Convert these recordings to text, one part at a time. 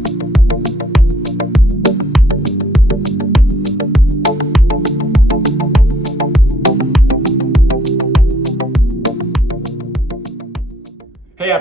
Hey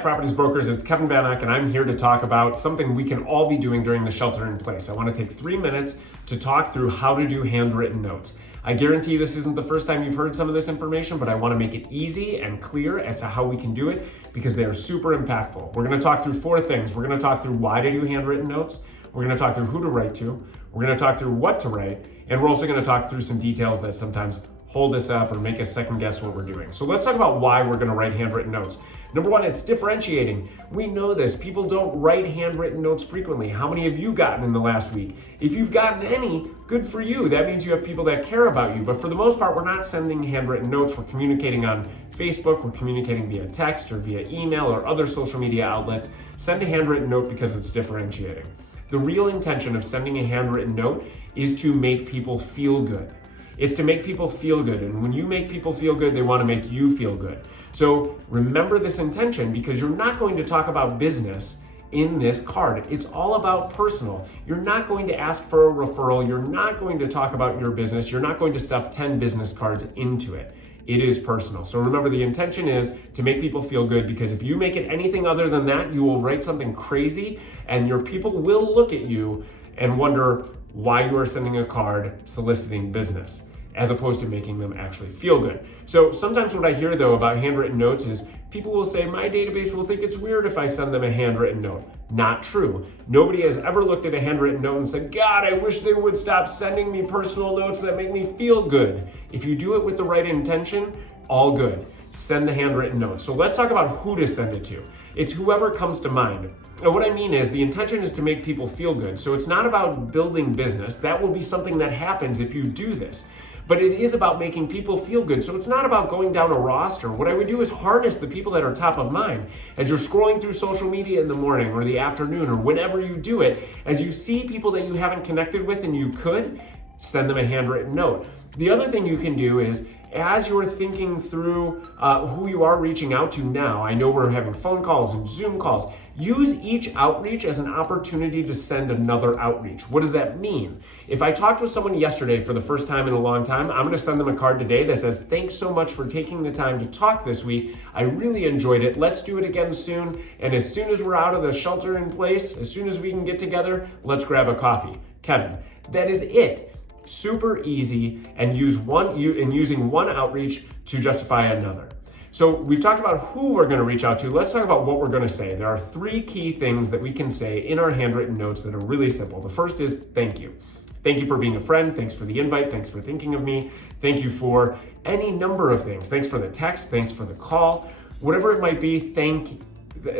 Properties Brokers, it's Kevin Van Eck, and I'm here to talk about something we can all be doing during the shelter in place. I want to take 3 minutes to talk through how to do handwritten notes. I guarantee this isn't the first time you've heard some of this information, but I want to make it easy and clear as to how we can do it because they are super impactful. We're going to talk through 4 things. We're going to talk through why to do handwritten notes. We're going to talk through who to write to. We're going to talk through what to write. And we're also going to talk through some details that sometimes hold us up or make us second guess what we're doing. So let's talk about why we're going to write handwritten notes. Number 1, it's differentiating. We know this. People don't write handwritten notes frequently. How many have you gotten in the last week? If you've gotten any, good for you. That means you have people that care about you. But for the most part, we're not sending handwritten notes. We're communicating on Facebook. We're communicating via text or via email or other social media outlets. Send a handwritten note because it's differentiating. The real intention of sending a handwritten note is to make people feel good. It's to make people feel good. And when you make people feel good, they want to make you feel good. So remember this intention because you're not going to talk about business in this card. It's all about personal. You're not going to ask for a referral. You're not going to talk about your business. You're not going to stuff 10 business cards into it. It is personal. So remember, the intention is to make people feel good because if you make it anything other than that, you will write something crazy and your people will look at you and wonder why you are sending a card soliciting business, as opposed to making them actually feel good. So sometimes what I hear though about handwritten notes is people will say, my database will think it's weird if I send them a handwritten note. Not true. Nobody has ever looked at a handwritten note and said, God, I wish they would stop sending me personal notes that make me feel good. If you do it with the right intention, all good. Send the handwritten note. So let's talk about who to send it to. It's whoever comes to mind. And what I mean is the intention is to make people feel good. So it's not about building business. That will be something that happens if you do this. But it is about making people feel good. So it's not about going down a roster. What I would do is harness the people that are top of mind. As you're scrolling through social media in the morning or the afternoon or whenever you do it, as you see people that you haven't connected with and you could, send them a handwritten note. The other thing you can do is, as you're thinking through who you are reaching out to now, I know we're having phone calls and Zoom calls, use each outreach as an opportunity to send another outreach. What does that mean? If I talked with someone yesterday for the first time in a long time, I'm going to send them a card today that says, thanks so much for taking the time to talk this week. I really enjoyed it. Let's do it again soon. And as soon as we're out of the shelter in place, as soon as we can get together, let's grab a coffee. Kevin, that is it. Super easy, and using one outreach to justify another. So we've talked about who we're going to reach out to. Let's talk about what we're going to say. There are 3 key things that we can say in our handwritten notes that are really simple. The first is thank you. Thank you for being a friend. Thanks for the invite. Thanks for thinking of me. Thank you for any number of things. Thanks for the text. Thanks for the call. Whatever it might be,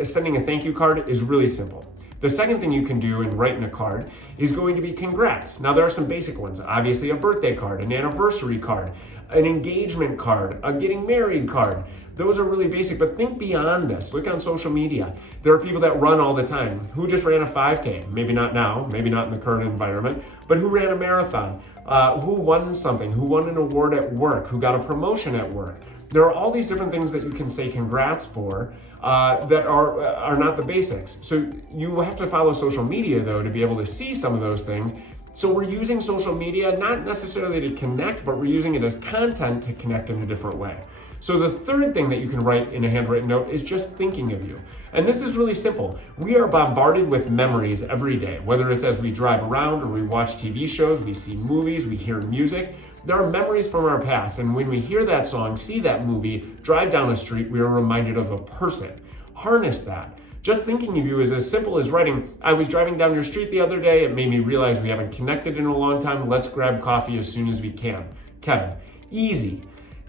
sending a thank you card is really simple. The second thing you can do in writing a card is going to be congrats. Now there are some basic ones, obviously a birthday card, an anniversary card, an engagement card, a getting married card. Those are really basic, but think beyond this. Look on social media. There are people that run all the time. Who just ran a 5K? Maybe not now, maybe not in the current environment, but who ran a marathon? Who won something? Who won an award at work? Who got a promotion at work? There are all these different things that you can say congrats for that are not the basics. So you have to follow social media though to be able to see some of those things. So we're using social media not necessarily to connect, but we're using it as content to connect in a different way. So the third thing that you can write in a handwritten note is just thinking of you. And this is really simple. We are bombarded with memories every day, whether it's as we drive around or we watch TV shows, we see movies, we hear music. There are memories from our past, and when we hear that song, see that movie, drive down a street, we are reminded of a person. Harness that. Just thinking of you is as simple as writing, I was driving down your street the other day, it made me realize we haven't connected in a long time, let's grab coffee as soon as we can. Kevin, easy.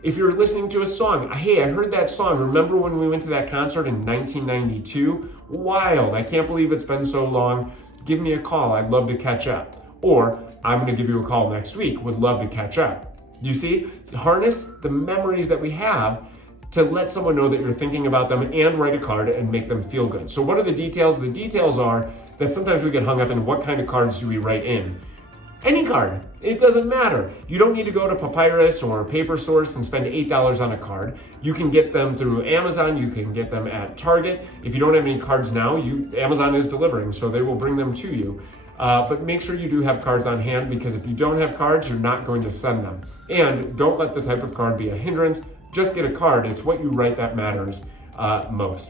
If you're listening to a song, hey, I heard that song. Remember when we went to that concert in 1992? Wild, I can't believe it's been so long. Give me a call, I'd love to catch up. Or, I'm gonna give you a call next week, would love to catch up. You see, harness the memories that we have to let someone know that you're thinking about them and write a card and make them feel good. So what are the details? The details are that sometimes we get hung up in what kind of cards do we write in. Any card, it doesn't matter. You don't need to go to Papyrus or Paper Source and spend $8 on a card. You can get them through Amazon, you can get them at Target. If you don't have any cards now, Amazon is delivering, so they will bring them to you. But make sure you do have cards on hand, because if you don't have cards, you're not going to send them. And don't let the type of card be a hindrance. Just get a card. It's what you write that matters most.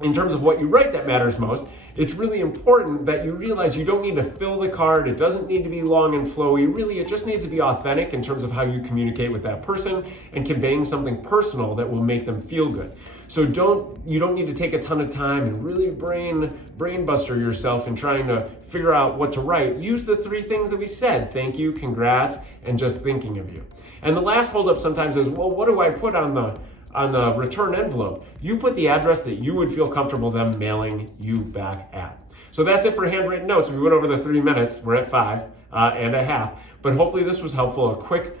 In terms of what you write that matters most, it's really important that you realize you don't need to fill the card. It doesn't need to be long and flowy. Really, it just needs to be authentic in terms of how you communicate with that person and conveying something personal that will make them feel good. So you don't need to take a ton of time and really brain buster yourself in trying to figure out what to write. Use the 3 things that we said: thank you, congrats, and just thinking of you. And the last holdup sometimes is, well, what do I put on the return envelope? You put the address that you would feel comfortable them mailing you back at. So that's it for handwritten notes. We went over the 3 minutes. We're at 5.5. But hopefully this was helpful. A quick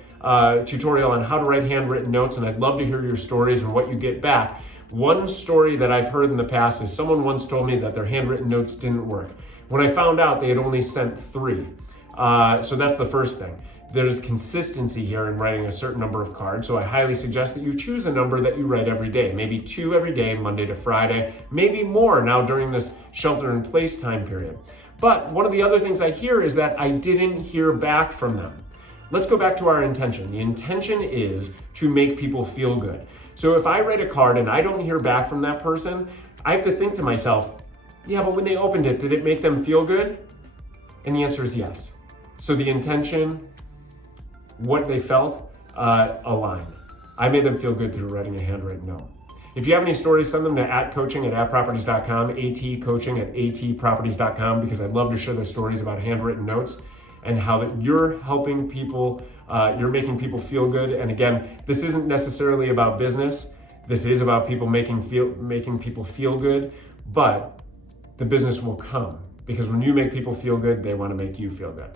tutorial on how to write handwritten notes, and I'd love to hear your stories and what you get back. One story that I've heard in the past is someone once told me that their handwritten notes didn't work. When I found out, they had only sent 3. So that's the first thing. There's consistency here in writing a certain number of cards, so I highly suggest that you choose a number that you write every day. Maybe 2 every day, Monday to Friday, maybe more now during this shelter-in-place time period. But one of the other things I hear is that I didn't hear back from them. Let's go back to our intention. The intention is to make people feel good. So if I write a card and I don't hear back from that person, I have to think to myself, yeah, but when they opened it, did it make them feel good? And the answer is yes. So the intention, what they felt, aligned. I made them feel good through writing a handwritten note. If you have any stories, send them to @coaching@properties.com, atcoaching@atproperties.com, because I'd love to share their stories about handwritten notes and how that you're helping people, you're making people feel good. And again, this isn't necessarily about business. This is about people making people feel good, but the business will come, because when you make people feel good, they want to make you feel good.